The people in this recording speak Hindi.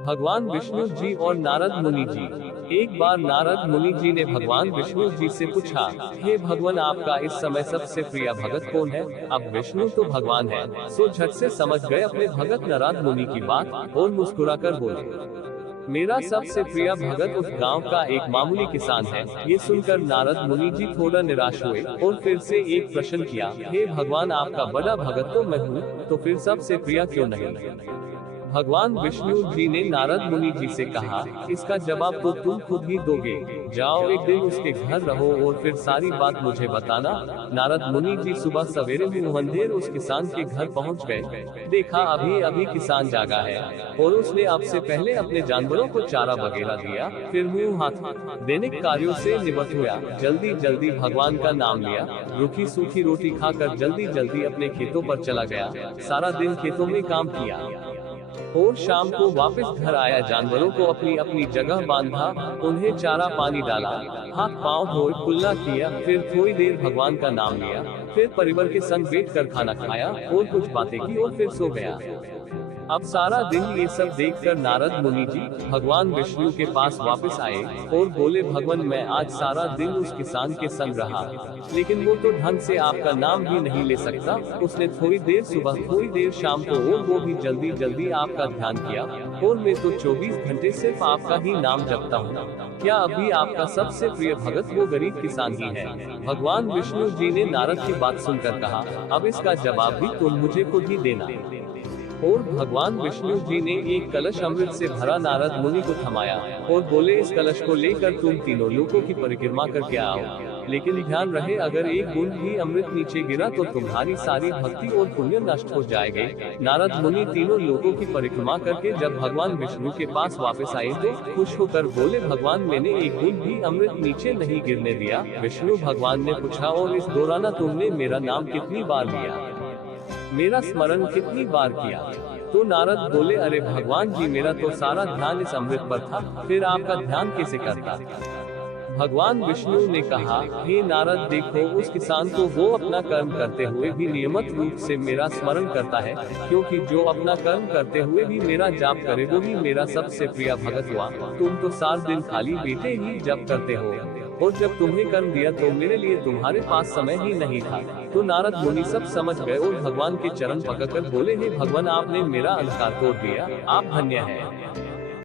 भगवान विष्णु जी और नारद मुनि जी। एक बार नारद मुनि जी ने भगवान विष्णु जी से पूछा, हे भगवान, आपका इस समय सबसे प्रिय भगत कौन है? अब विष्णु तो भगवान है, सो झट से समझ गए अपने भगत नारद मुनि की बात और मुस्कुराकर बोले, मेरा सबसे प्रिय भगत उस गांव का एक मामूली किसान है। ये सुनकर नारद मुनि जी थोड़ा निराश हुए और फिर से एक प्रश्न किया, हे भगवान, आपका बड़ा भगत तो मैं हूँ, तो फिर सबसे प्रिय क्यों नहीं? भगवान विष्णु जी ने नारद मुनि जी से कहा, इसका जवाब तो तुम खुद ही दोगे। जाओ, एक दिन उसके घर रहो और फिर सारी बात मुझे बताना। नारद मुनि जी सुबह सवेरे मुंह अंधेर उस किसान के घर पहुंच गए। देखा अभी अभी किसान जागा है और उसने अब से पहले अपने जानवरों को चारा वगैरह दिया, फिर मुंह हाथ दैनिक कार्यों से निवृत्त हुआ। जल्दी जल्दी भगवान का नाम लिया, रूखी सूखी रोटी खाकर जल्दी जल्दी अपने खेतों पर चला गया। सारा दिन खेतों में काम किया और शाम को वापस घर आया। जानवरों को अपनी अपनी जगह बांधा, उन्हें चारा पानी डाला, हाथ पांव धोए, कुल्ला किया, फिर थोड़ी देर भगवान का नाम लिया, फिर परिवार के संग बैठकर खाना खाया और कुछ बातें की और फिर सो गया। अब सारा दिन ये सब देखकर नारद मुनि जी भगवान विष्णु के पास वापस आए और बोले, भगवान, मैं आज सारा दिन उस किसान के संग रहा, लेकिन वो तो ढंग से आपका नाम भी नहीं ले सकता। उसने थोड़ी देर सुबह, थोड़ी देर शाम को, और वो भी जल्दी जल्दी आपका ध्यान किया, और मैं तो 24 घंटे सिर्फ आपका ही नाम जपता हूँ। क्या अभी आपका सबसे प्रिय भगत वो गरीब किसान ही है? भगवान विष्णु जी ने नारद की बात सुनकर कहा, अब इसका जवाब भी तुम मुझे खुद ही देना। और भगवान विष्णु जी ने एक कलश अमृत से भरा नारद मुनि को थमाया और बोले, इस कलश को लेकर तुम तीनों लोकों की परिक्रमा करके आओ, लेकिन ध्यान रहे, अगर एक बूंद भी अमृत नीचे गिरा तो तुम्हारी सारी भक्ति और पुण्य नष्ट हो जाएंगे। नारद मुनि तीनों लोकों की परिक्रमा करके जब भगवान विष्णु के पास वापस आए तो खुश होकर बोले, भगवान, मैंने एक बूंद भी अमृत नीचे नहीं गिरने दिया। विष्णु भगवान ने पूछा, और इस दौरान तुमने मेरा नाम कितनी बार लिया, मेरा स्मरण कितनी बार किया? तो नारद बोले, अरे भगवान जी, मेरा तो सारा ध्यान इस अमृत पर था, फिर आपका ध्यान कैसे करता? भगवान विष्णु ने कहा, हे नारद, देखो, उस किसान को वो अपना कर्म करते हुए भी नियमित रूप से मेरा स्मरण करता है, क्योंकि जो अपना कर्म करते हुए भी मेरा जाप करे वो भी मेरा सबसे प्रिय भगत हुआ। तुम तो सारा दिन खाली बैठे ही जप करते हो, और जब तुम्हें कर्म दिया तो मेरे लिए तुम्हारे पास समय ही नहीं था। तो नारद मुनि सब समझ गए और भगवान के चरण पकड़कर बोले, हे भगवान, आपने मेरा अंधकार तोड़ दिया, आप धन्य हैं।